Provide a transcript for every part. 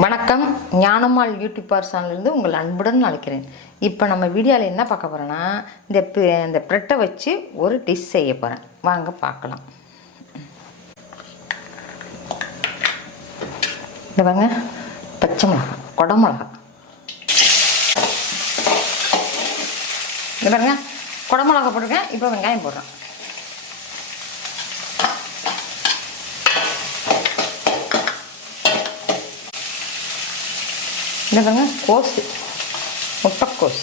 வணக்கம். ஞானம்மாள் யூடியூபர் சேனலிருந்து உங்கள் அன்புடன் அழைக்கிறேன். இப்போ நம்ம வீடியோவில் என்ன பார்க்க போகிறோன்னா, இந்த ப்ரெட்டை வச்சு ஒரு டிஷ் செய்ய போகிறேன். வாங்க பார்க்கலாம். இந்த வாங்க, பச்சை மிளகா, குடமிளகா. இந்த பாருங்க, குடமிளகா போட்டிருக்கேன். இப்போ வெங்காயம் போடுறேன். இந்த பாருங்க, கோஸு, முட்டைக்கோஸ்,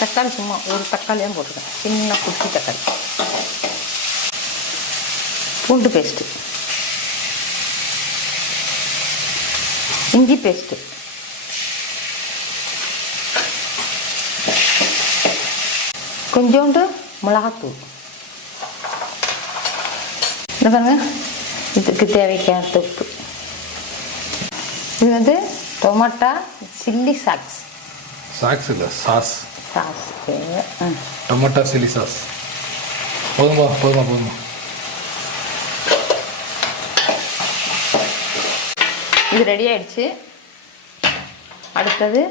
தக்காளி சும்மா ஒரு தக்காளியாக போட்டுருக்கேன். சின்ன குட்டி தக்காளி, பூண்டு பேஸ்ட்டு, இஞ்சி பேஸ்ட்டு, கொஞ்சோண்டு மிளகாத்தூள். இந்த பாருங்க, இதுக்கு தேவைக்கான உப்பு. இது வந்து டொமேட்டோ சில்லி சாஸ். சாக்ஸ் இல்லை, சாஸ். Tomato chilli sauce. போதுமா. இது ரெடி ஆயிடுச்சு. அடுத்தது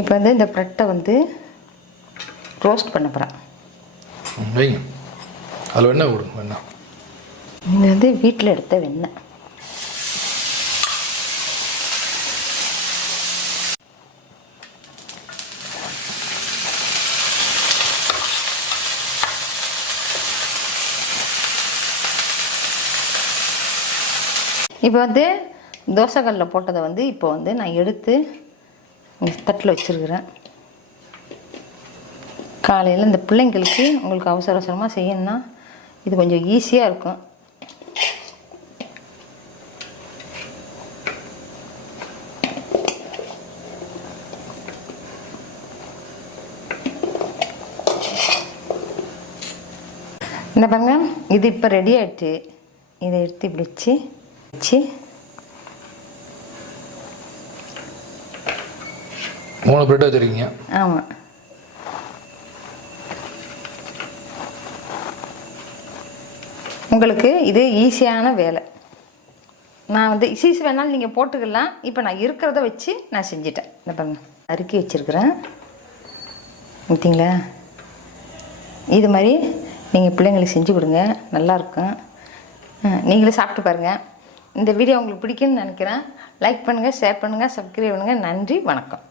இப்போ வந்து இந்த ப்ரெட்டை வந்து ரோஸ்ட் பண்ண போகிறேன். வைங்க, அதில் வெண்ணெய் விடுங்க. வெண்ணெய் இது வந்து வீட்டில் எடுத்த வெண்ணெய். இப்போ வந்து தோசைக்கல்லில் போட்டதை வந்து இப்போ வந்து நான் எடுத்து தட்டில் வச்சுருக்கிறேன். காலையில் இந்த பிள்ளைங்களுக்கு உங்களுக்கு அவசரமாக செய்யணும்னா இது கொஞ்சம் ஈஸியாக இருக்கும். இந்த பாருங்க, இது இப்போ ரெடி ஆகிடுச்சு. இதை எடுத்து இப்படி வச்சு மூணு பிரெட் வச்சுருக்கீங்க. ஆமாம். உங்களுக்கு இது ஈஸியான வேலை. நான் வந்து சீஸ் வேணாலும் நீங்கள் போட்டுக்கலாம். இப்போ நான் இருக்கிறத வச்சு நான் செஞ்சிட்டேன். இந்த பாருங்க, அறுக்கி வச்சுருக்கிறேன். பார்த்தீங்களா? இது மாதிரி நீங்கள் பிள்ளைங்களுக்கு செஞ்சு கொடுங்க, நல்லாயிருக்கும். நீங்களும் சாப்பிட்டு பாருங்கள். இந்த வீடியோ உங்களுக்கு பிடிக்கும்னு நினைக்கிறேன். லைக் பண்ணுங்கள், ஷேர் பண்ணுங்கள், சப்ஸ்கிரைப் பண்ணுங்கள். நன்றி, வணக்கம்.